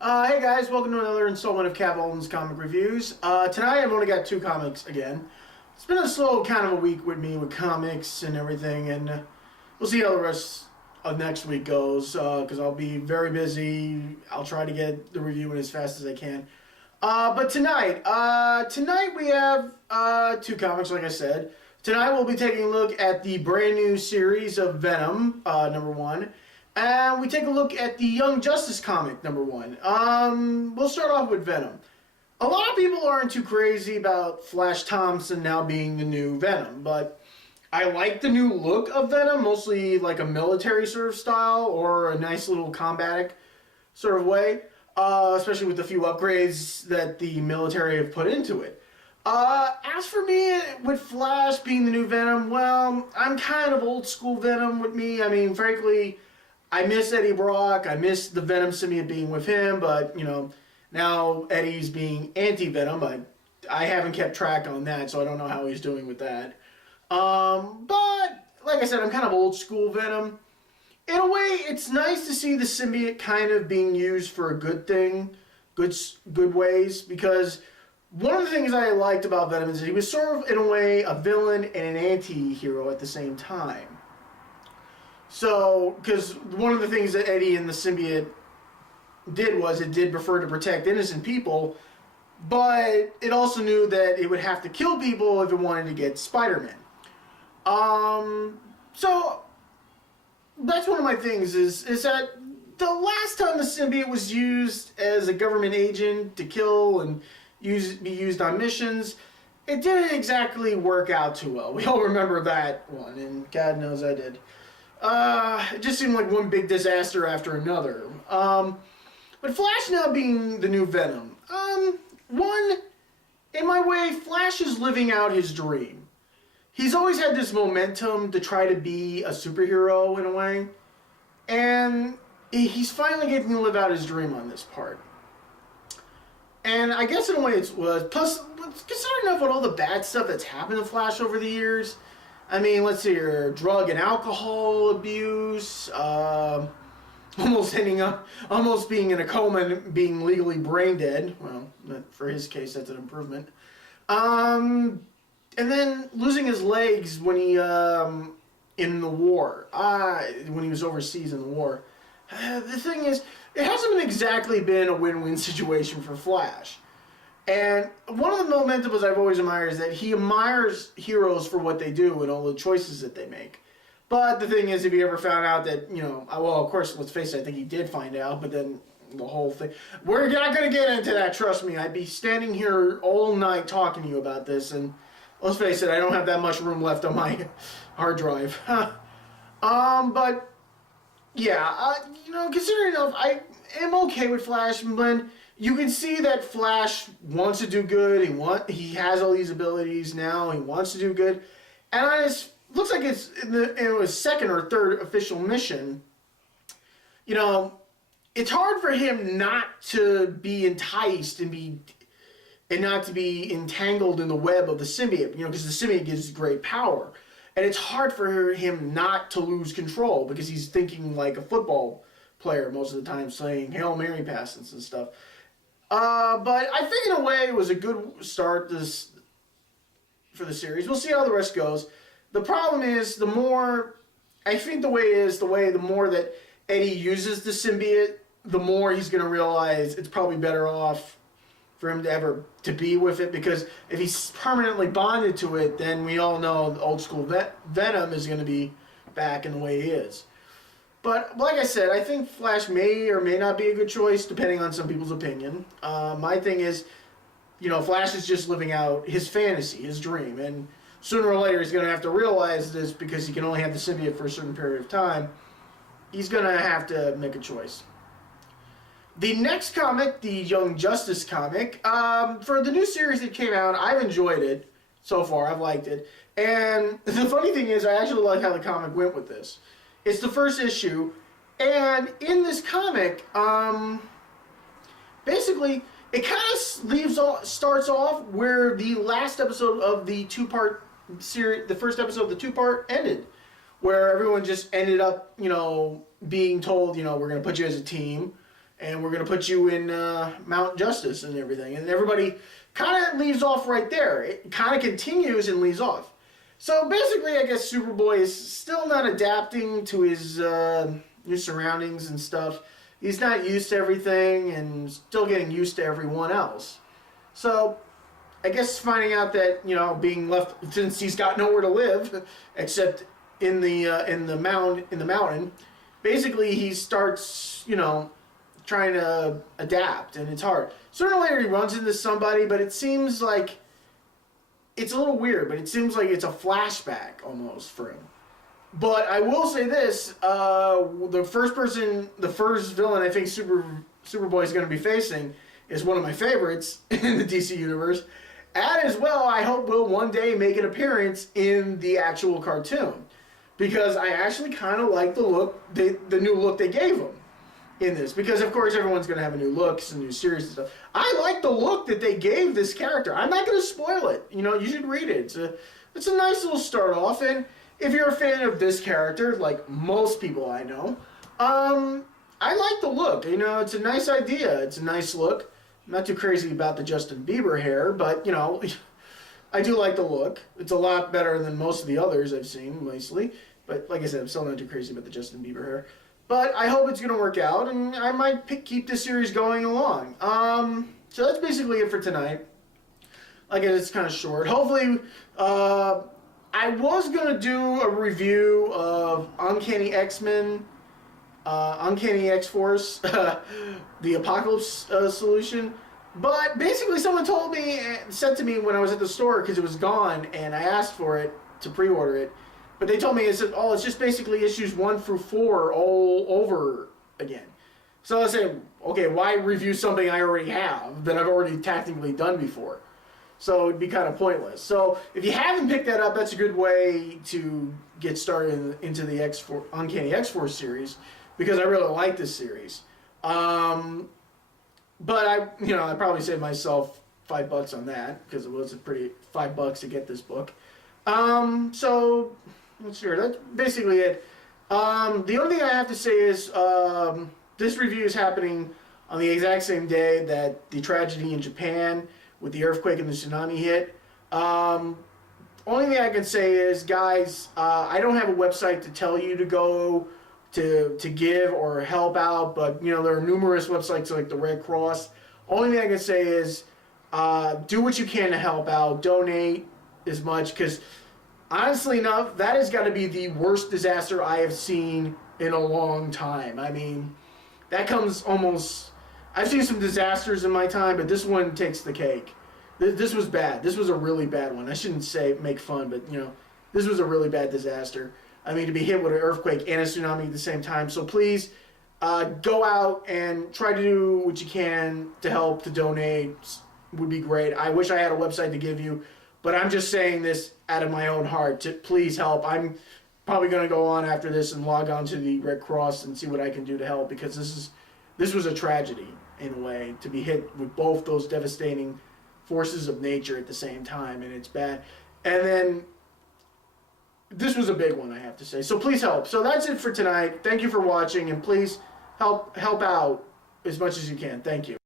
Hey guys, welcome to another installment of Kavalden's Comic Reviews. Tonight I've only got two comics again. It's been a slow kind of a week with me with comics and everything, and we'll see how the rest of next week goes, because I'll be very busy. I'll try to get the review in as fast as I can. But tonight we have two comics, like I said. Tonight we'll be taking a look at the brand new series of Venom, number one. And we take a look at the Young Justice comic, number one. We'll start off with Venom. A lot of people aren't too crazy about Flash Thompson now being the new Venom, but I like the new look of Venom, mostly like a military sort of style or a nice little combatic sort of way, especially with the few upgrades that the military have put into it. As for me, with Flash being the new Venom, well, I'm kind of old school Venom with me. I mean, frankly, I miss Eddie Brock. I miss the Venom symbiote being with him, but, now Eddie's being anti-Venom. I haven't kept track on that, so I don't know how he's doing with that. But, like I said, I'm kind of old school Venom. In a way, it's nice to see the symbiote kind of being used for a good thing, good ways, because one of the things I liked about Venom is that he was sort of, in a way, a villain and an anti-hero at the same time. So, because one of the things that Eddie and the symbiote did was it did prefer to protect innocent people, but it also knew that it would have to kill people if it wanted to get Spider-Man. So that's one of my things is that the last time the symbiote was used as a government agent to kill and be used on missions, it didn't exactly work out too well. We all remember that one, and God knows I did. It just seemed like one big disaster after another. But Flash now being the new Venom. In my way, Flash is living out his dream. He's always had this momentum to try to be a superhero in a way. And he's finally getting to live out his dream on this part. And I guess in a way it was. Plus, considering of all the bad stuff that's happened to Flash over the years, I mean, let's see here, drug and alcohol abuse, almost being in a coma and being legally brain dead. Well, for his case, that's an improvement. And then losing his legs when he, in the war, when he was overseas in the war. The thing is, it hasn't exactly been a win-win situation for Flash. And one of the momentums I've always admired is that he admires heroes for what they do and all the choices that they make. But the thing is, if he ever found out that, well, of course, let's face it, I think he did find out, but then the whole thing. We're not going to get into that, trust me. I'd be standing here all night talking to you about this, and let's face it, I don't have that much room left on my hard drive. But, yeah, considering I am okay with Flash, but you can see that Flash wants to do good. He has all these abilities now. He wants to do good. And it looks like it's in his second or third official mission. It's hard for him not to be enticed and not to be entangled in the web of the symbiote. Because the symbiote gives great power. And it's hard for him not to lose control because he's thinking like a football player most of the time, saying Hail Mary passes and stuff. But I think in a way it was a good start for the series. We'll see how the rest goes. The problem is the more that Eddie uses the symbiote, the more he's going to realize it's probably better off for him to be with it, because if he's permanently bonded to it, then we all know the old school Venom is going to be back in the way he is. But like I said, I think Flash may or may not be a good choice, depending on some people's opinion. My thing is, Flash is just living out his fantasy, his dream, and sooner or later he's going to have to realize this because he can only have the symbiote for a certain period of time. He's going to have to make a choice. The next comic, the Young Justice comic, for the new series that came out, I've enjoyed it so far. I've liked it. And the funny thing is, I actually like how the comic went with this. It's the first issue, and in this comic, basically, it kind of starts off where the last episode of the two-part series, the first episode of the two-part ended, where everyone just ended up, being told, we're going to put you as a team, and we're going to put you in Mount Justice and everything. And everybody kind of leaves off right there. It kind of continues and leaves off. So basically, I guess Superboy is still not adapting to his new surroundings and stuff. He's not used to everything and still getting used to everyone else. So I guess finding out that, you know, being left, since he's got nowhere to live except in the mountain, basically he starts, you know, trying to adapt, and it's hard. Sooner or later he runs into somebody, but it seems like it's a little weird, but it seems like it's a flashback almost for him. But I will say this, the first villain I think Superboy is going to be facing is one of my favorites in the DC universe. And as well, I hope will one day make an appearance in the actual cartoon. Because I actually kind of like the look, the new look they gave him in this. Because, of course, everyone's going to have a new look, it's a new series and stuff. I like the look that they gave this character. I'm not going to spoil it. You know, you should read it. It's a nice little start off. And if you're a fan of this character, like most people I know, I like the look. You know, it's a nice idea. It's a nice look. I'm not too crazy about the Justin Bieber hair, but, you know, I do like the look. It's a lot better than most of the others I've seen, mostly. But, like I said, I'm still not too crazy about the Justin Bieber hair. But I hope it's going to work out, and I might keep this series going along. So that's basically it for tonight. Like I said, it's kind of short. Hopefully, I was going to do a review of Uncanny X-Men, Uncanny X-Force, the Apocalypse solution. But basically someone said to me when I was at the store, because it was gone, and I asked for it to pre-order it. But they told me, it's just basically issues 1 through 4 all over again. So I said, okay, why review something I already have that I've already technically done before? So it'd be kind of pointless. So if you haven't picked that up, that's a good way to get started into the Uncanny X-Force series, because I really like this series. But I probably saved myself $5 on that, because it was a pretty $5 to get this book. So let's see. That's basically it. The only thing I have to say is this review is happening on the exact same day that the tragedy in Japan with the earthquake and the tsunami hit. Only thing I can say is, guys, I don't have a website to tell you to go to give or help out, but you know, there are numerous websites like the Red Cross. Only thing I can say is do what you can to help out, donate as much, because honestly enough, that has got to be the worst disaster I have seen in a long time. I mean, that comes almost... I've seen some disasters in my time, but this one takes the cake. This was bad. This was a really bad one. I shouldn't say make fun, but you know, this was a really bad disaster. I mean, to be hit with an earthquake and a tsunami at the same time. So please go out and try to do what you can to help, to donate. Would be great. I wish I had a website to give you, but I'm just saying this out of my own heart. Please help. I'm probably going to go on after this and log on to the Red Cross and see what I can do to help, because this was a tragedy in a way, to be hit with both those devastating forces of nature at the same time, and it's bad. And then this was a big one, I have to say. So please help. So that's it for tonight. Thank you for watching, and please help out as much as you can. Thank you.